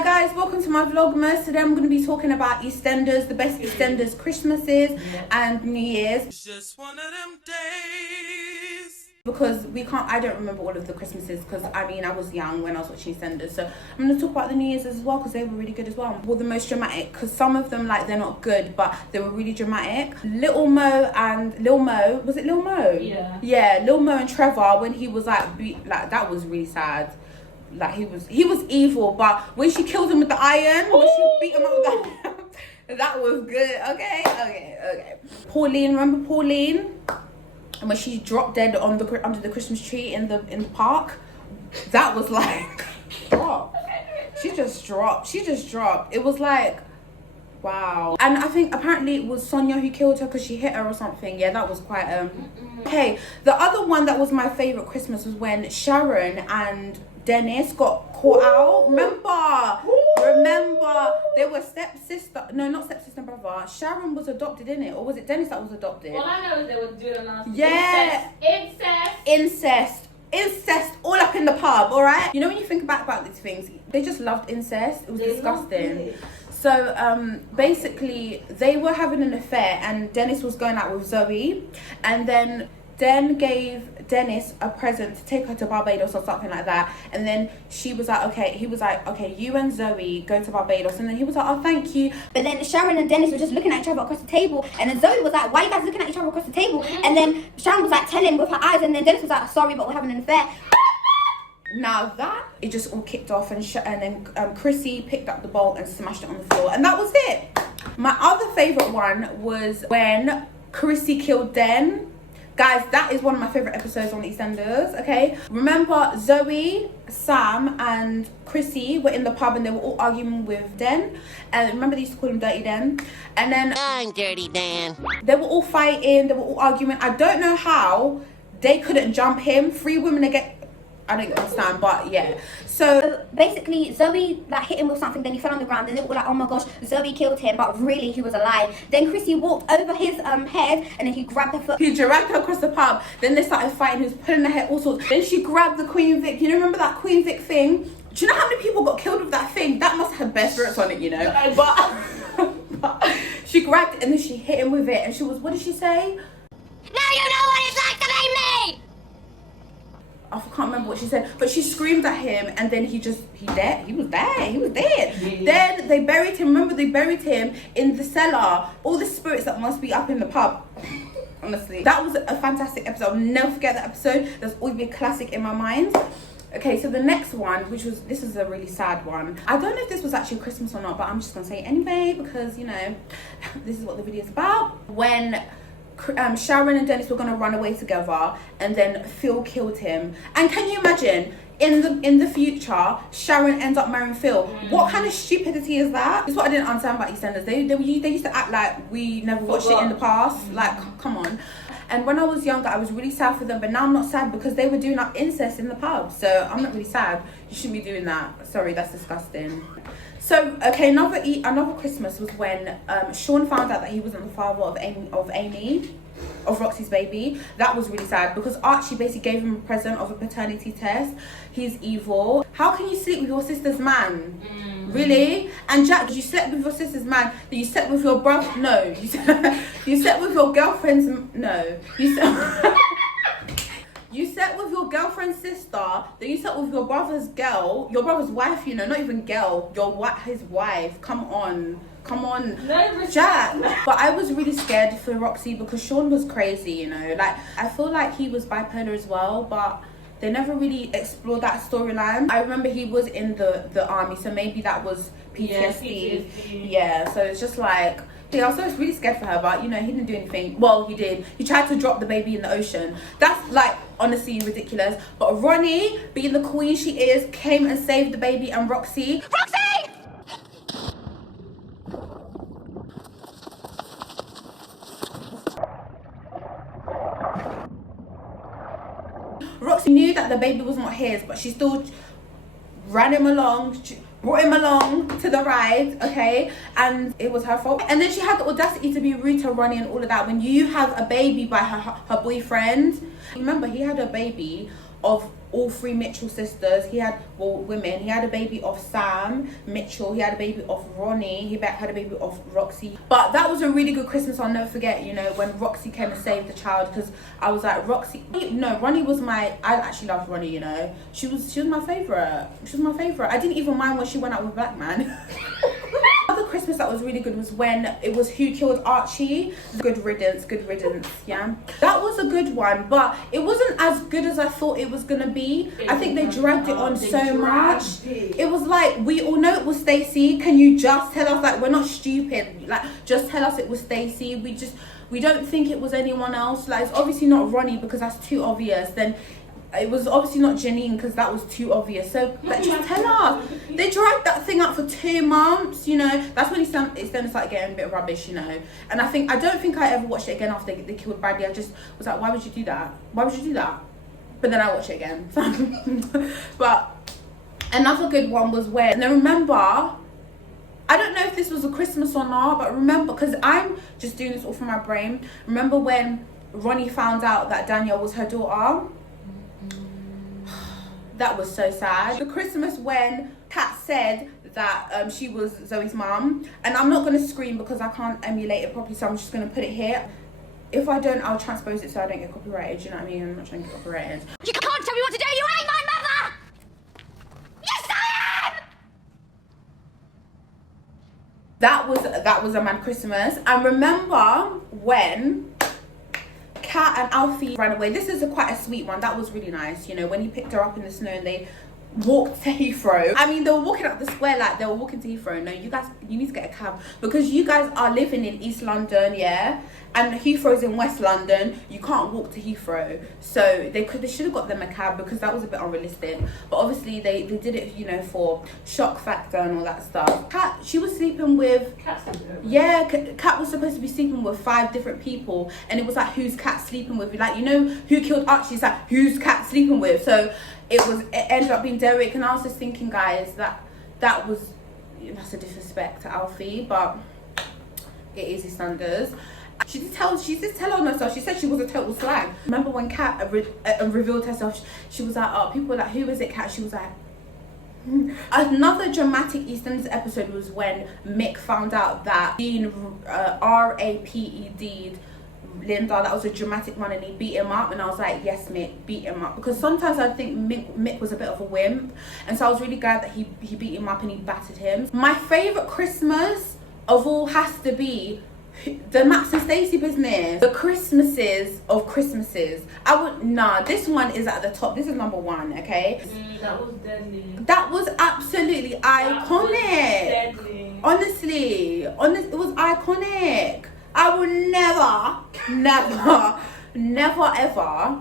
Hi guys, welcome to my vlogmas. Today I'm going to be talking about Eastenders, the best Eastenders Christmases and New Year's. It's just one of them days. Because I don't remember all of the Christmases because I was young when I was watching EastEnders. So I'm going to talk about the New Year's as well because they were really good as well. Well, the most dramatic because some of them, like, they're not good, but they were really dramatic. Lil Mo, was it Lil Mo? Yeah. Yeah, Lil Mo and Trevor, when he was like that was really sad. Like, he was evil, but when she killed him with the iron, when she beat him up with that was good. Okay. Pauline, remember Pauline? And when she dropped dead under the Christmas tree in the park, that was like, drop. She just dropped. It was like, wow. And I think apparently it was Sonia who killed her because she hit her or something. Yeah, that was quite Okay, the other one that was my favorite Christmas was when Sharon and Dennis got caught out. Remember, they were not stepsister, brother. Sharon was adopted, innit? Or was it Dennis that was adopted? All I know is they were doing a nasty Incest all up in the pub, all right? You know, when you think back about these things, they just loved incest. It was disgusting. So basically they were having an affair and Dennis was going out with Zoe, and then Den gave Dennis a present to take her to Barbados or something like that, and then he was like, okay, you and Zoe go to Barbados, and then he was like, oh, thank you. But then Sharon and Dennis were just looking at each other across the table, and then Zoe was like, why are you guys looking at each other across the table? And then Sharon was like telling with her eyes, and then Dennis was like, sorry, but we're having an affair. Now that it just all kicked off, and then Chrissy picked up the bowl and smashed it on the floor, and that was it. My other favorite one was when Chrissy killed Den. Guys, that is one of my favorite episodes on EastEnders, okay? Remember, Zoe, Sam, and Chrissy were in the pub and they were all arguing with Den. And remember, they used to call him Dirty Dan. And then I'm Dirty Dan. They were all fighting, they were all arguing. I don't know how they couldn't jump him. 3 women again. I don't understand, but yeah. So basically, Zoe hit him with something, then he fell on the ground, and they were like, oh my gosh, Zoe killed him, but really he was alive. Then Chrissy walked over his head, and then he grabbed her foot. He dragged her across the pub. Then they started fighting. He was pulling her hair, all sorts. Then she grabbed the Queen Vic. You know, remember that Queen Vic thing? Do you know how many people got killed with that thing? That must have best spirits on it, you know. But she grabbed it and then she hit him with it, and she was, what did she say? Now you know what it's like to be me! I can't remember what she said, but she screamed at him, and then he was dead. Yeah. Then they buried him. Remember, they buried him in the cellar. All the spirits that must be up in the pub. Honestly, that was a fantastic episode. I'll never forget that episode. That's always be a classic in my mind. Okay, so the next one, this is a really sad one. I don't know if this was actually Christmas or not, but I'm just gonna say it anyway because, you know, this is what the video is about. When Sharon and Dennis were gonna run away together, and then Phil killed him. And can you imagine, in the future, Sharon ends up marrying Phil? What kind of stupidity is that? This is what I didn't understand about EastEnders. They used to act like we never watched it in the past. Like, come on. And when I was younger, I was really sad for them, but now I'm not sad because they were doing like incest in the pub. So I'm not really sad. You shouldn't be doing that. Sorry, that's disgusting. So, okay, another Christmas was when Sean found out that he wasn't the father of Roxy's baby. That was really sad because Archie basically gave him a present of a paternity test. He's evil. How can you sleep with your sister's man? Really? And Jack, you slept with your sister's man, then you slept with your brother? No. You slept with your girlfriend's... No. You slept with your girlfriend's sister, then you slept with your brother's wife, you know, not even girl, his wife. Come on, Jack. But I was really scared for Roxy because Sean was crazy, you know. Like, I feel like he was bipolar as well, but they never really explored that storyline. I remember he was in the army, so maybe that was PTSD. Yeah, so it's just like... Yeah, I was really scared for her, but, you know, he didn't do anything. Well, he did. He tried to drop the baby in the ocean. That's, like, honestly ridiculous. But Ronnie, being the queen she is, came and saved the baby and Roxy. Roxy knew that the baby was not his, but she still ran him along, brought him along to the ride, okay? And it was her fault. And then she had the audacity to be rude to Ronnie and all of that when you have a baby by her boyfriend. Remember, he had a baby of all 3 Mitchell sisters. He had, well, women. He had a baby of Sam Mitchell. He had a baby of Ronnie. He had a baby of Roxy. But that was a really good Christmas. I'll never forget, you know, when Roxy came and saved the child, because I was like, Roxy, no, Ronnie was I actually loved Ronnie, you know. She was my favourite. She was my favourite. I didn't even mind when she went out with Black Man. Other Christmas that was really good was when it was Who Killed Archie. Good riddance, yeah. That was a good one, but it wasn't as good as I thought it was gonna be. I think they dragged it on so much. It was like, we all know it was Stacey. Can you just tell us? Like, we're not stupid. Like, just tell us it was Stacey. We don't think it was anyone else. Like, it's obviously not Ronnie because that's too obvious. Then it was obviously not Janine because that was too obvious. So like, just tell us. They dragged that thing out for 2 months, you know. That's when Eastenders started getting a bit rubbish, you know. And I don't think I ever watched it again after they killed Bradley. I just was like, why would you do that? Why would you do that? But then I watched it again. But another good one was when, and I remember, I don't know if this was a Christmas or not, but remember, because I'm just doing this all from my brain. Remember when Ronnie found out that Danielle was her daughter? That was so sad. The Christmas when Kat said that she was Zoe's mum, and I'm not going to scream because I can't emulate it properly, so I'm just going to put it here. If I don't, I'll transpose it so I don't get copyrighted, you know what I mean? I'm not trying to get copyrighted. You can't tell me what to do, you ain't my mother! Yes, I am! That was a mad Christmas. And remember when Kat and Alfie ran away. This is quite a sweet one. That was really nice, you know, when he picked her up in the snow and they walked to Heathrow. I mean, they were walking up the square like they were walking to Heathrow. No, you guys, you need to get a cab because you guys are living in East London, yeah, and Heathrow's in West London. You can't walk to Heathrow, so they should have got them a cab because that was a bit unrealistic. But obviously they did it, you know, for shock factor and all that stuff. Kat, she was sleeping with, yeah, Kat was supposed to be sleeping with 5 different people, and it was like, who's Kat sleeping with? Like, you know, Who Killed Archie? It's like, who's Kat sleeping with? So it ended up being Derek, and I was just thinking, guys, that's a disrespect to Alfie, but it is Eastenders. She did tell on herself. She said she was a total slag. Remember when Kat revealed herself? She was like, oh, people were like, who is it, Kat? She was like, Another dramatic Eastenders episode was when Mick found out that Dean raped Linda. That was a dramatic one, and he beat him up, and I was like, yes, Mick, beat him up, because sometimes I think Mick was a bit of a wimp, and so I was really glad that he beat him up and he battered him. My favourite Christmas of all has to be the Max and Stacey business. The Christmases of Christmases. This one is at the top. This is number 1, okay? That was deadly. That was absolutely iconic. Deadly. Honestly, it was iconic. I will never ever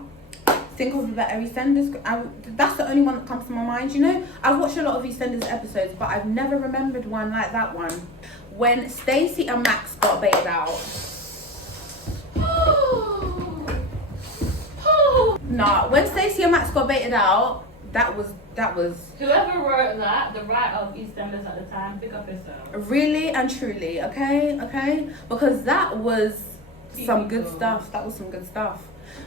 think of a better Eastenders. That's the only one that comes to my mind. You know, I've watched a lot of Eastenders episodes, but I've never remembered one like that one. When Stacey and Max got baited out. When Stacey and Max got baited out, that was. Whoever wrote that, the writer of Eastenders at the time, pick up yourself. Really and truly, okay? Because that was some good stuff. That was some good stuff.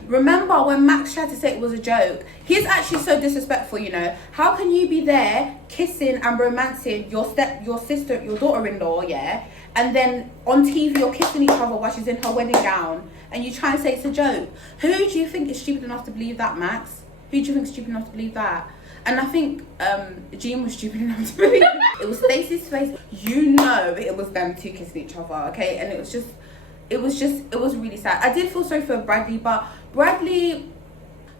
Remember when Max tried to say it was a joke? He's actually so disrespectful, you know. How can you be there kissing and romancing your sister, your daughter-in-law, yeah? And then on TV you're kissing each other while she's in her wedding gown, and you try and say it's a joke? Who do you think is stupid enough to believe that, Max? Who do you think is stupid enough to believe that? And I think Jean was stupid enough to believe it. It was Stacey's face. You know it was them two kissing each other, okay? And it was really sad. I did feel sorry for Bradley, but Bradley,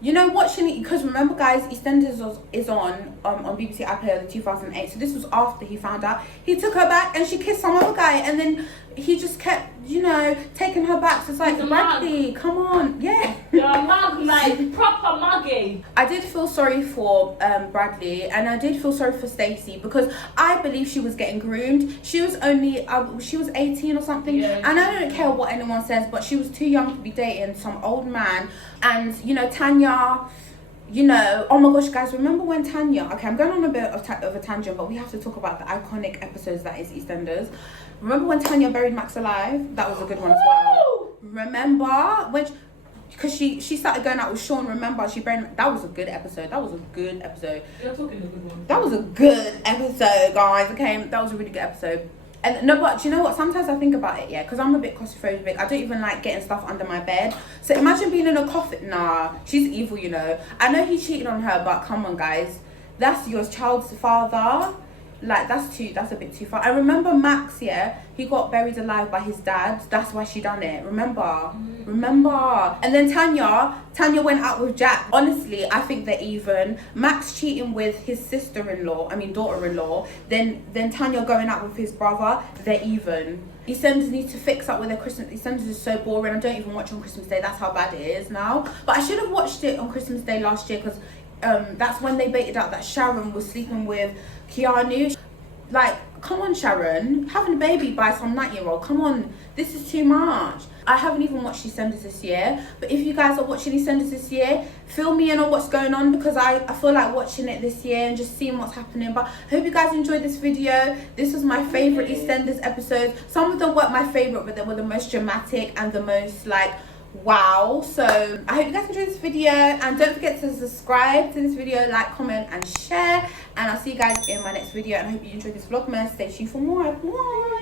you know, watching it, because remember, guys, Eastenders is on BBC iPlayer 2008. So this was after he found out. He took her back and she kissed some other guy, and then he just kept, you know, taking her back. So it's like, Bradley, come on, yeah. You're a mug, like proper muggy. I did feel sorry for Bradley, and I did feel sorry for Stacey, because I believe she was getting groomed. She was only she was 18 or something, yeah, and I don't care what anyone says, but she was too young to be dating some old man. And you know, Tanya, you know, oh my gosh, guys, remember when Tanya, okay, I'm going on a bit of a tangent, but we have to talk about the iconic episodes that is Eastenders. Remember when Tanya buried Max alive? That was a good one as well. Remember when because she started going out with Sean. Remember, that was a good episode. You're talking a good one. That was a good episode, guys. Okay, that was a really good episode. And no, but do you know what? Sometimes I think about it, yeah, because I'm a bit claustrophobic. I don't even like getting stuff under my bed. So imagine being in a coffin. Nah, she's evil, you know. I know he cheated on her, but come on, guys. That's your child's father. Like, that's a bit too far. I remember Max, yeah, he got buried alive by his dad. That's why she done it. Remember? And then Tanya went out with Jack. Honestly, I think they're even. Max cheating with his daughter-in-law. Then Tanya going out with his brother. They're even. Eastenders need to fix up with their Christmas. Eastenders is so boring. I don't even watch on Christmas Day. That's how bad it is now. But I should have watched it on Christmas Day last year, because that's when they baited out that Sharon was sleeping with Keanu. Like, come on, Sharon, having a baby by some 9-year-old, come on, this is too much. I haven't even watched Eastenders this year, but if you guys are watching Eastenders this year, fill me in on what's going on, because I feel like watching it this year and just seeing what's happening. But I hope you guys enjoyed this video. This was my favourite Eastenders episodes. Some of them weren't my favourite, but they were the most dramatic and the most, like, wow. So I hope you guys enjoyed this video, and don't forget to subscribe to this video, like, comment and share, and I'll see you guys in my next video. And I hope you enjoyed this vlogmas. Stay tuned for more. Bye.